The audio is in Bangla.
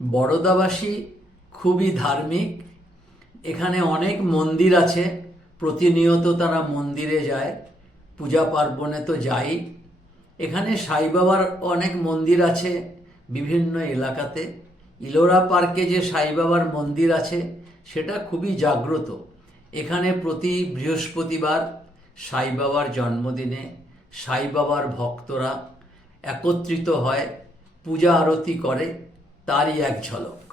বরোদাবাসী খুবই ধার্মিক। এখানে অনেক মন্দির আছে, প্রতিনিয়ত তারা মন্দিরে যায়, পূজা পার্বণে তো যাই। এখানে সাই বাবার অনেক মন্দির আছে বিভিন্ন এলাকাতে। ইলোরা পার্কে যে সাই বাবার মন্দির আছে সেটা খুবই জাগ্রত। এখানে প্রতি বৃহস্পতিবার সাই বাবার জন্মদিনে সাই বাবার ভক্তরা একত্রিত হয়, পূজা আরতি করে, তারই এক ঝলক।